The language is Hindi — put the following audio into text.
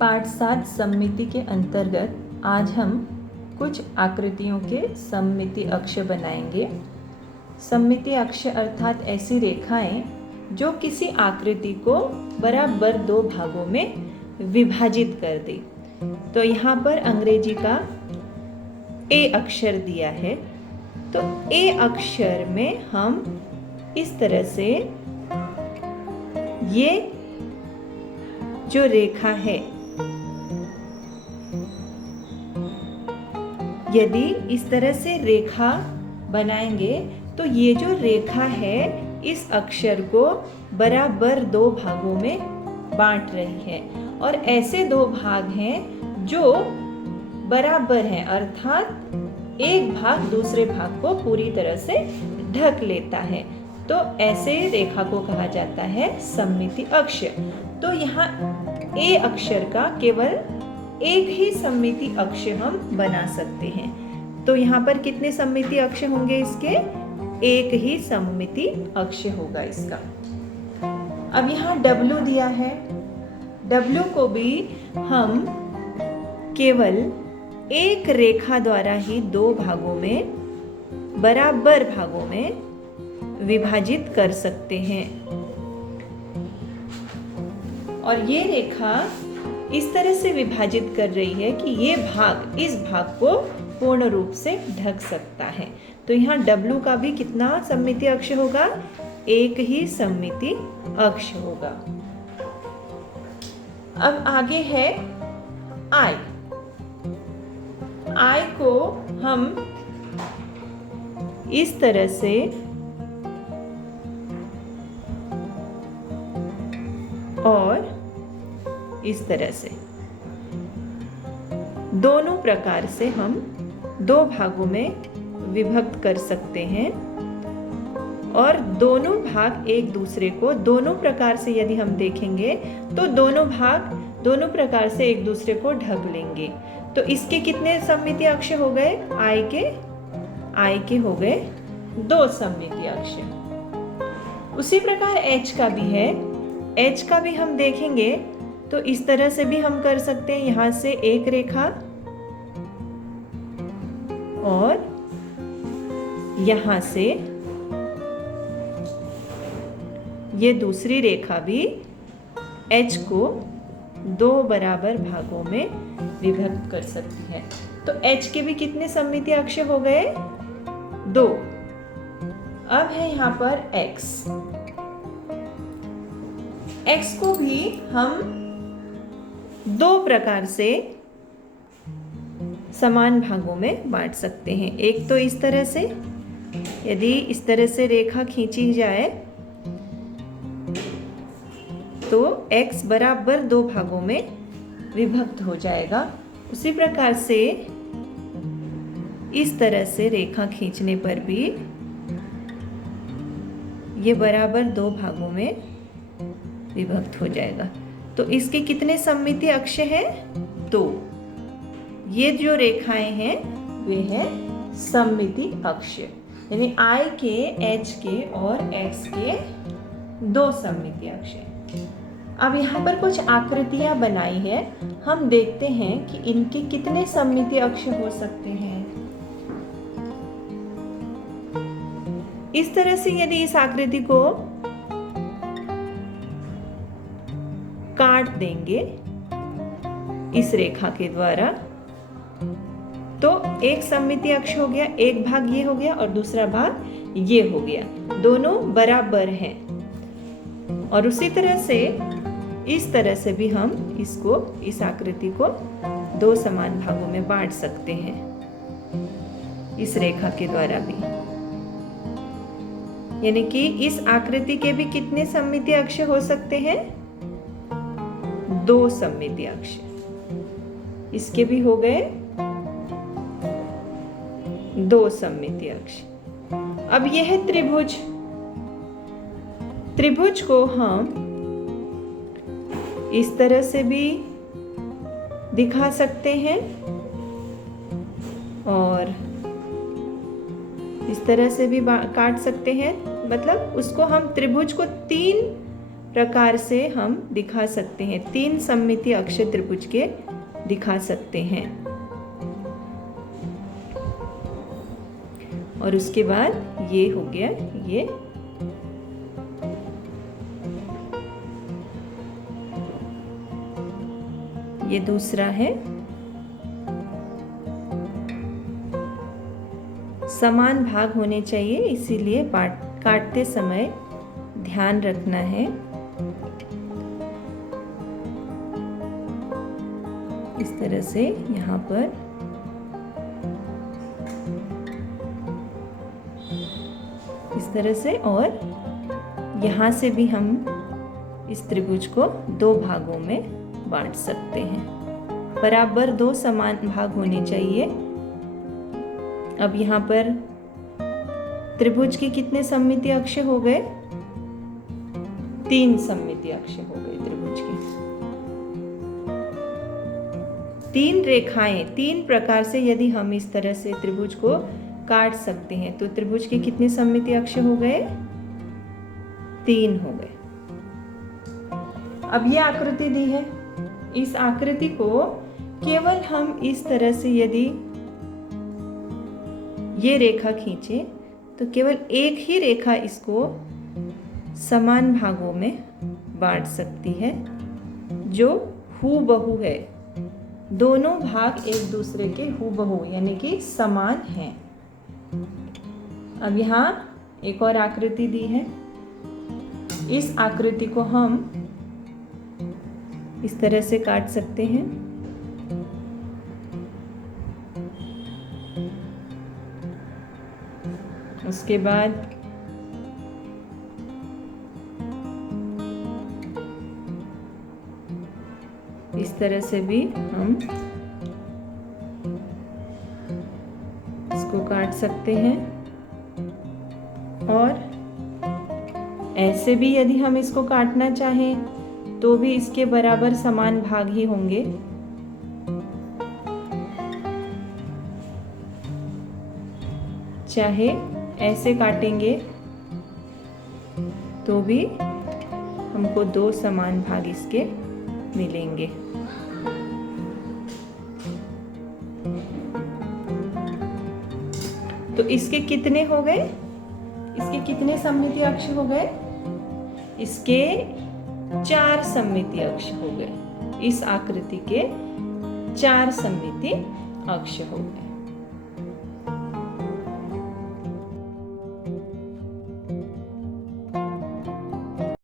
पाठ 7 सममिति के अंतर्गत आज हम कुछ आकृतियों के सममिति अक्ष बनाएंगे। सममिति अक्ष अर्थात ऐसी रेखाएं जो किसी आकृति को बराबर दो भागों में विभाजित कर दे। तो यहाँ पर अंग्रेजी का ए अक्षर दिया है। तो ए अक्षर में हम इस तरह से ये जो रेखा है, यदि इस तरह से रेखा बनाएंगे तो ये जो रेखा है इस अक्षर को बराबर दो भागों में बांट रही है और ऐसे दो भाग हैं जो बराबर हैं, अर्थात एक भाग दूसरे भाग को पूरी तरह से ढक लेता है। तो ऐसे रेखा को कहा जाता है सममिति अक्ष। तो यहाँ ए अक्षर का केवल एक ही सममिति अक्ष हम बना सकते हैं। तो यहाँ पर कितने सममिति अक्ष होंगे इसके? एक ही सममिति अक्ष होगा इसका। अब यहाँ W दिया है। W को भी हम केवल एक रेखा द्वारा ही दो भागों में, बराबर भागों में विभाजित कर सकते हैं और ये रेखा इस तरह से विभाजित कर रही है कि ये भाग इस भाग को पूर्ण रूप से ढक सकता है। तो यहाँ W का भी कितना सममिति अक्ष होगा? एक ही सममिति अक्ष होगा। अब आगे है I। I को हम इस तरह से और इस तरह से दोनों प्रकार से हम दो भागों में विभक्त कर सकते हैं और दोनों भाग एक दूसरे को दोनों प्रकार से यदि हम देखेंगे तो दोनों भाग दोनों प्रकार से एक दूसरे को ढक लेंगे। तो इसके कितने सममिति अक्ष हो गए? I के हो गए दो सममिति अक्ष। उसी प्रकार H का भी है। H का भी हम देखेंगे तो इस तरह से भी हम कर सकते हैं। यहाँ से एक रेखा और यहाँ से ये दूसरी रेखा भी H को दो बराबर भागों में विभक्त कर सकती है। तो H के भी कितने सममिति अक्ष हो गए? दो। अब है यहाँ पर X। X को भी हम दो प्रकार से समान भागों में बांट सकते हैं। एक तो इस तरह से, यदि इस तरह से रेखा खींची जाए तो X बराबर दो भागों में विभक्त हो जाएगा। उसी प्रकार से इस तरह से रेखा खींचने पर भी ये बराबर दो भागों में विभक्त हो जाएगा। तो इसके कितने सममिति अक्ष हैं? दो। ये जो रेखाएं हैं वे हैं सममिति अक्ष, यानी I के, H के और X के दो सममिति अक्ष हैं। अब यहाँ पर कुछ आकृतियां बनाई है। हम देखते हैं कि इनके कितने सममिति अक्ष हो सकते हैं। इस तरह से यदि इस आकृति को काट देंगे इस रेखा के द्वारा तो एक सममिति अक्ष हो गया, एक भाग ये हो गया और दूसरा भाग ये हो गया, दोनों बराबर हैं। और उसी तरह से इस तरह से भी हम इस आकृति को दो समान भागों में बांट सकते हैं इस रेखा के द्वारा भी। यानी कि इस आकृति के भी कितने सममिति अक्ष हो सकते हैं? दो सममिति अक्ष। इसके भी हो गए दो सममिति अक्ष। अब यह है त्रिभुज। त्रिभुज को हम इस तरह से भी दिखा सकते हैं और इस तरह से भी काट सकते हैं। मतलब उसको हम त्रिभुज को तीन प्रकार से हम दिखा सकते हैं, 3 सममितीय अक्ष त्रिभुज के दिखा सकते हैं। और उसके बाद ये हो गया, ये दूसरा है। समान भाग होने चाहिए, इसीलिए काटते समय ध्यान रखना है। इस तरह से यहाँ पर इस तरह से, और यहाँ से भी हम इस त्रिभुज को 2 भागों में बांट सकते हैं। बराबर 2 समान भाग होने चाहिए। अब यहाँ पर त्रिभुज के कितने सममितीय अक्ष हो गए? 3 सममितीय अक्ष हो गए त्रिभुज के। 3 रेखाएं, 3 प्रकार से यदि हम इस तरह से त्रिभुज को काट सकते हैं तो त्रिभुज के कितने सममितीय अक्ष हो गए? 3 हो गए। अब ये आकृति दी है, इस आकृति को केवल हम इस तरह से यदि ये रेखा खींचे तो केवल एक ही रेखा इसको समान भागों में बांट सकती है, जो हूबहू है। दोनों भाग एक दूसरे के हूबहू यानी कि समान हैं। अब यहाँ एक और आकृति दी है, इस आकृति को हम इस तरह से काट सकते हैं। उसके बाद इस तरह से भी हम इसको काट सकते हैं, और ऐसे भी यदि हम इसको काटना चाहें तो भी इसके बराबर समान भाग ही होंगे। चाहे ऐसे काटेंगे तो भी हमको 2 समान भाग इसके मिलेंगे। तो इसके कितने हो गए? इसके कितने सममितीय अक्ष हो गए? इसके 4 सममितीय अक्ष हो गए। इस आकृति के 4 सममितीय अक्ष हो गए।